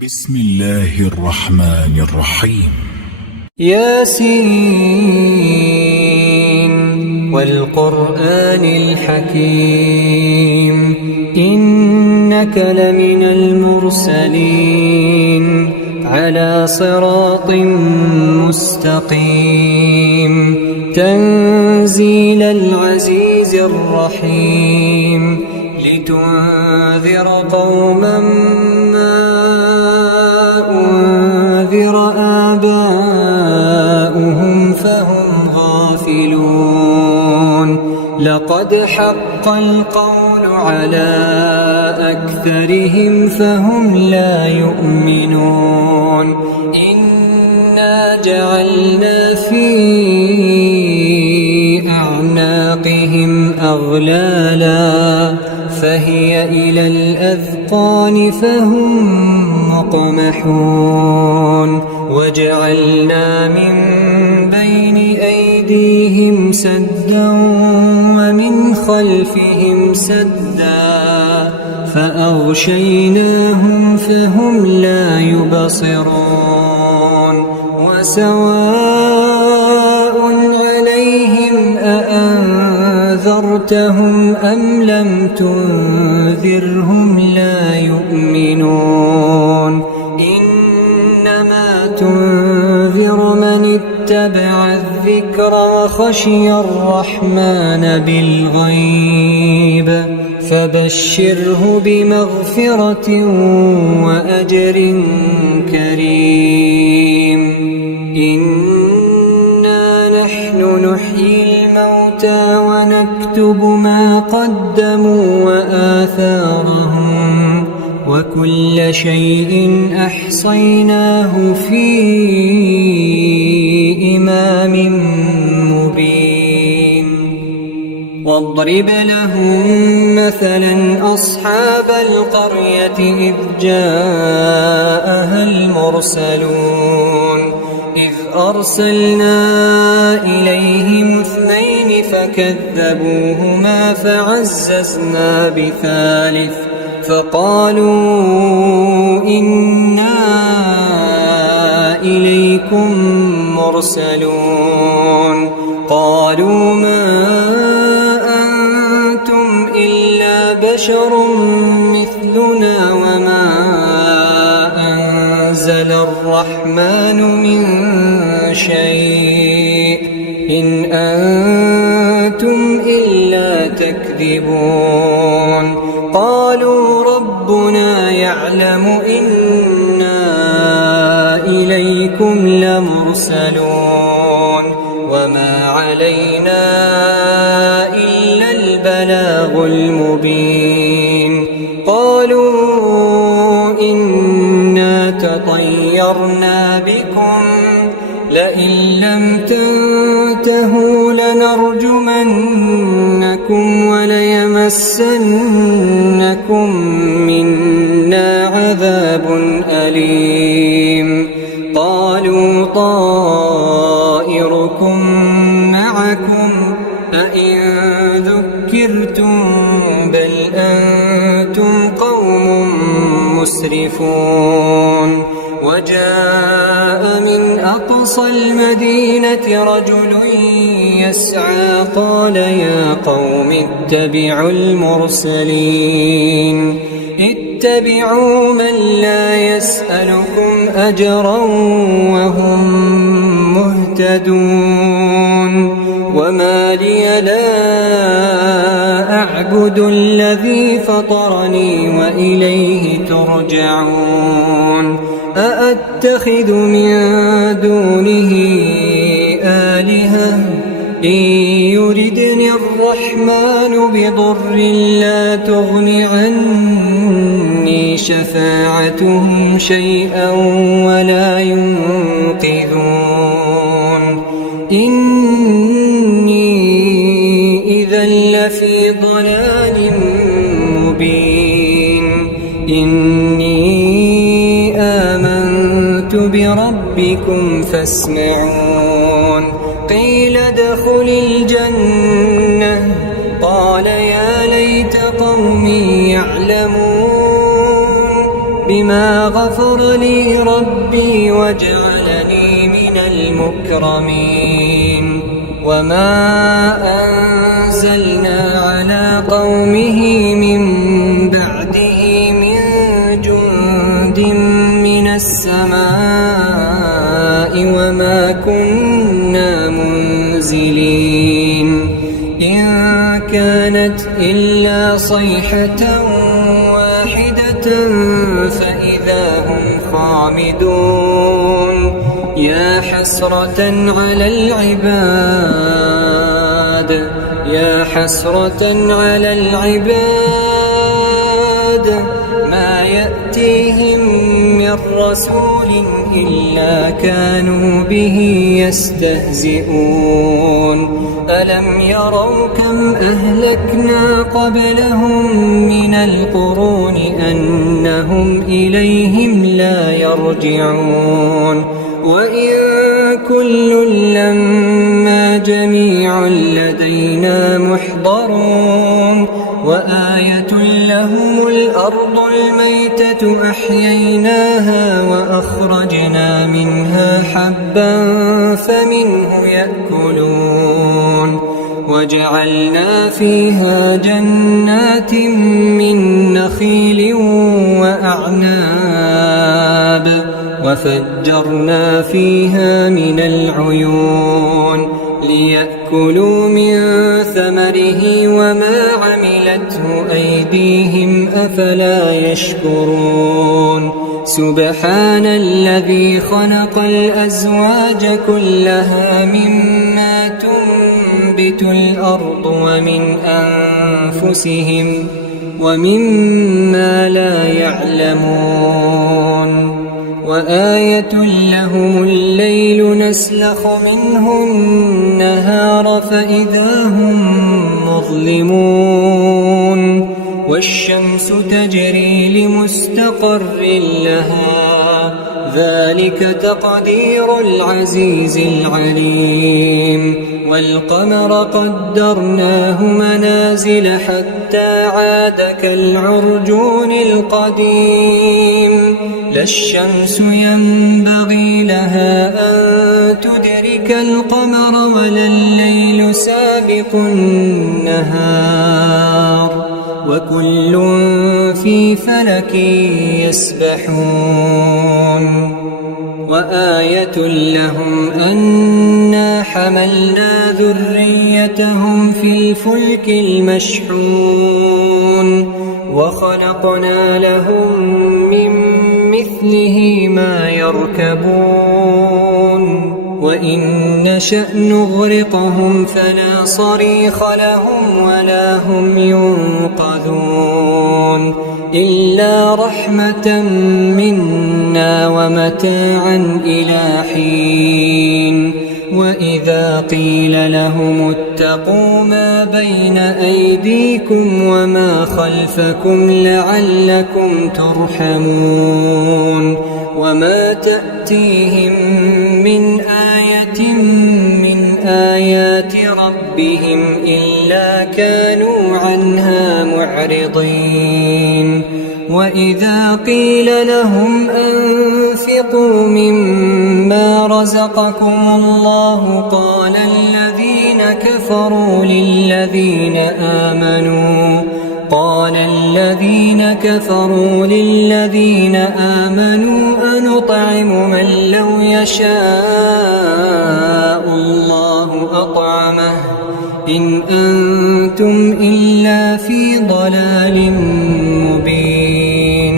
بسم الله الرحمن الرحيم. ياسين والقرآن الحكيم إنك لمن المرسلين على صراط مستقيم تنزيل العزيز الرحيم لتنذر قوما ما أنذر آباؤهم فهم غافلون لقد حق القول على أكثرهم فهم لا يؤمنون إنا جعلنا في أعناقهم أغلالا فهي إلى الأذقان فهم مقمحون وجعلنا من بين أيديهم سدا ومن خلفهم سدا فأغشيناهم فهم لا يبصرون وسواء عليهم أأنذرتهم أم لم تنذرهم لا يؤمنون إنما تنذر من اتبع الذكر وخشي الرحمن بالغيب فبشره بمغفرة وأجر كريم إنا نحن نحيي الموتى ونكتب ما قدموا وآثارهم وكل شيء أحصيناه في إمام مبين واضرب لهم مثلا أصحاب القرية إذ جاءها المرسلون إذ أرسلنا إليهم 2 فكذبوهما فعززنا بثالث فقالوا إنا إليكم مرسلون قالوا ما أنتم إلا بشر مثلنا وما أنزل الرحمن من شيء إن أنتم إلا تكذبون قالوا ربنا يعلم إنا إليكم لمرسلون وما علينا إلا البلاغ المبين قالوا إنا تطيرنا بكم لئن لم تنتهوا لنرجمنكم وليمسنكم منا عذاب أليم قالوا طائركم معكم أئن ذكرتم بل أنتم قوم مسرفون وجاء من أقصى المدينة رجل يسعى قال يا قوم اتبعوا المرسلين اتبعوا من لا يسألكم أجرا وهم مهتدون وما لي لا أعبد الذي فطرني وإليه ترجعون أأتخذ من دونه آلهة إن يردني الرحمن بضر لا تغن عني شفاعتهم شيئا ولا ينقذون إني إذا لفي ضلال مبين إني آمنت بربكم فاسمعون قيل ادخل الجنة قال يا ليت قومي يعلمون بما غفر لي ربي وجعلني من المكرمين. وما أنزلنا على قومه من بعده من جند من السماء وما كنا منزلين. إن كانت إلا صيحة واحدة فإذا هم خامدون. يا حسرة على العباد، يا حسرة على العباد، ما يأتيهم من رسول إلا كانوا به يستهزئون. ألم يروا كم أهلكنا قبلهم من القرون أنهم إليهم لا يرجعون. وإن كل لما جميع لدينا محضرون. وآية لهم الأرض الميتة أحييناها وأخرجنا منها حبا فمنه يأكلون. وجعلنا فيها جنات من نخيل وأعناب وفجرنا فيها من العيون ليأكلوا من ثمره وما عملته أيديهم أفلا يشكرون. سبحان الذي خلق الأزواج كلها مما تنبت الأرض ومن أنفسهم ومما لا يعلمون. وآية لهم الليل نسلخ منه النهار فإذا هم مظلمون. والشمس تجري لمستقر لها ذلك تقدير العزيز العليم. والقمر قدرناه منازل حتى عاد كالعرجون القديم. لا الشمس ينبغي لها أن تدرك القمر ولا الليل سابق النهار وكل في فلك يسبحون. وآية لهم أنا حملنا ذريتهم في الفلك المشحون وخلقنا لهم من مثله ما يركبون. وإن نشأ نغرقهم فلا صريخ لهم ولا هم ينقذون إلا رحمة منا ومتاعا إلى حين. وإذا قيل لهم اتقوا ما بين أيديكم وما خلفكم لعلكم ترحمون. وما تأتيهم من آية من آيات ربهم إلا كانوا عنها معرضين. وإذا قيل لهم أنفقوا مما رزقكم الله قال الذين كفروا للذين آمنوا أنطعم من لو يشاء الله أطعمه إن أنتم إلا في ضلال مبين.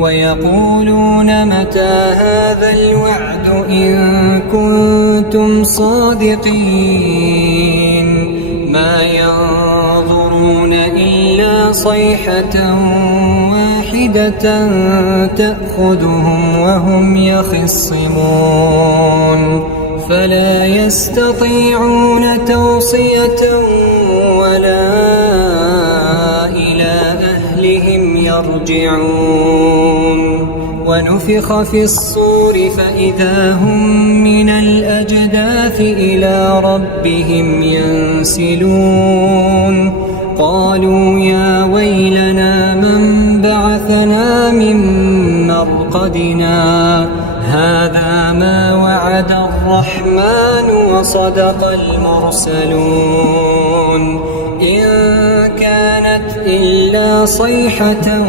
ويقولون متى هذا الوعد إن كنتم صادقين. ما ينظرون إلا صيحة واحدة تأخذهم وهم يخصمون فلا يستطيعون توصية ولا إلى أهلهم يرجعون. ونفخ في الصور فإذا هم من الأجداث إلى ربهم ينسلون. قالوا يا ويلنا من بعثنا من مرقدنا هذا ما وعد الرحمن وصدق المرسلون إن كانت إلا صيحة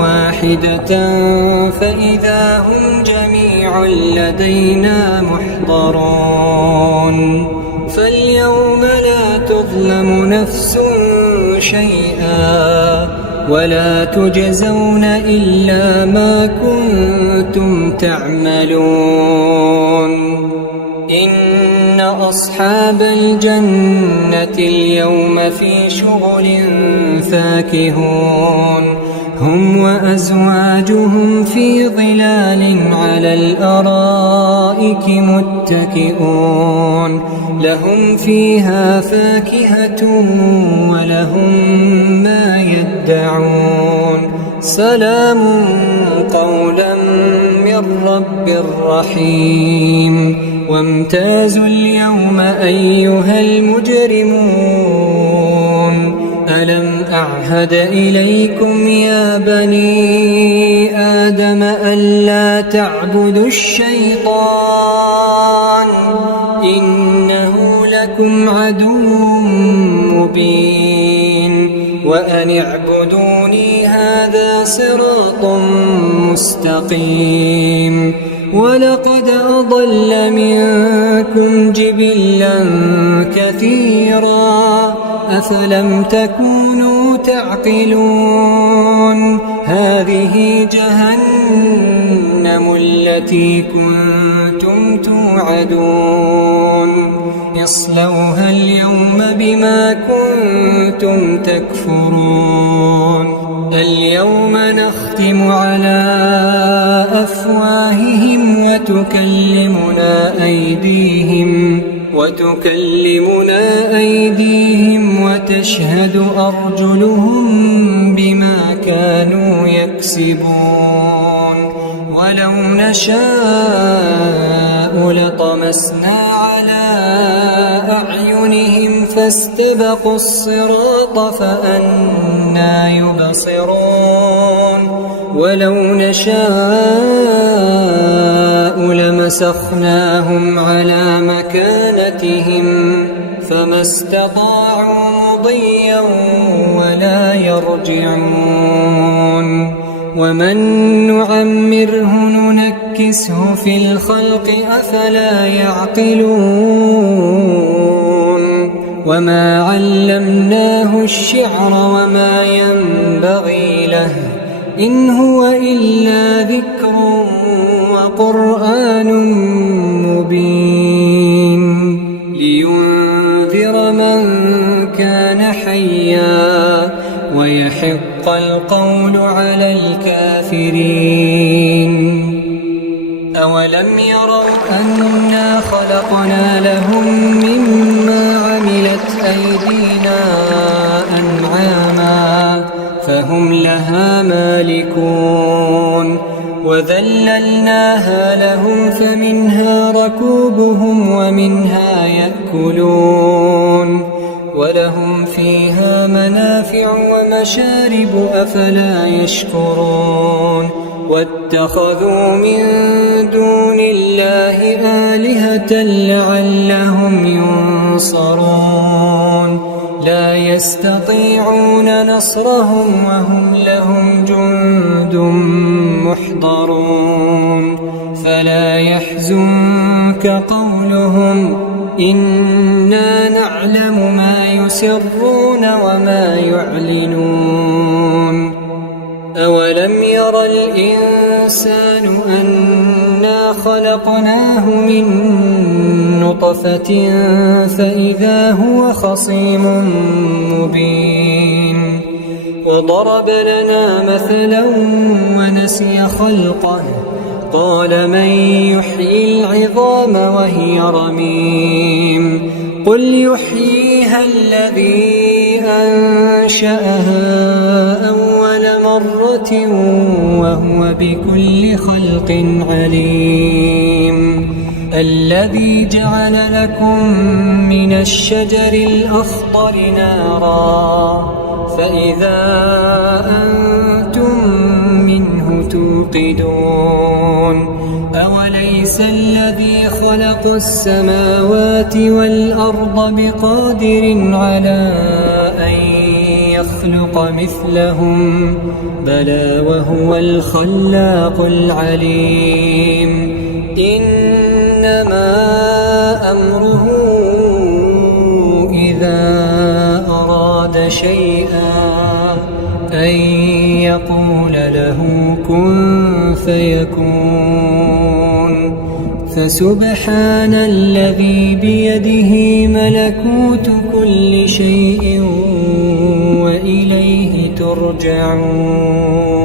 واحدة فإذا هم جميع لدينا محضرون فاليوم لا تظلم نفس شيئا ولا تجزون إلا ما كنتم تعملون إن أصحاب الجنة اليوم في شغل فاكهون هم وأزواجهم في ظلال على الأرائك متكئون لهم فيها فاكهة ولهم ما يدعون سلام قولا من رب رحيم وامتازوا اليوم أيها المجرمون ألم أعهد إليكم يا بني آدم ألا تعبدوا الشيطان إنه لكم عدو مبين وأن اعبدوني هذا صراط مستقيم ولقد أضل منكم جبلا كثيرا أفلم تكونوا تعقلون هذه جهنم التي كنتم توعدون اصلوها اليوم بما كنتم تكفرون اليوم نختم على أفواههم وتكلمنا أيديهم وتشهد أرجلهم بما كانوا يكسبون ولو نشاء لطمسنا على أعينهم فاستبقوا الصراط فأنى يبصرون ولو نشاء لمسخناهم على مكانتهم فما استطاعوا مضيا ولا يرجعون ومن نعمره ننكسه في الخلق أفلا يعقلون وما علمناه الشعر وما ينبغي له إن هو إلا ذكر وقرآن مبين لينذر من كان حيا ويحق القول على الكافرين أولم يروا أنا خلقنا لهم مما عملت أيدينا أنعاما فهم لها مالكون وذللناها لهم فمنها ركوبهم ومنها يأكلون ولهم فيها منافع ومشارب أفلا يشكرون واتخذوا من دون الله آلهة لعلهم ينصرون لا يستطيعون نصرهم وهم لهم جند محضرون فلا يحزنك قولهم إنا نعلم ما يسرون وما يعلنون أولم ير الإنسان أنا خلقناه من نطفة فإذا هو خصيم مبين وضرب لنا مثلا ونسي خلقه قال من يحيي العظام وهي رميم قل يحييها الذي أنشأها أول مرة وهو بكل خلق عليم الذي جعل لكم من الشجر الأخضر نارا فإذا أنتم توقدون أوليس الذي خلق السماوات والأرض بقادر على أن يخلق مثلهم بلى وهو الخلاق العليم إنما أمره إذا أراد شيئا أن يقول له كن فيكون فسبحان الذي بيده ملكوت كل شيء وإليه ترجعون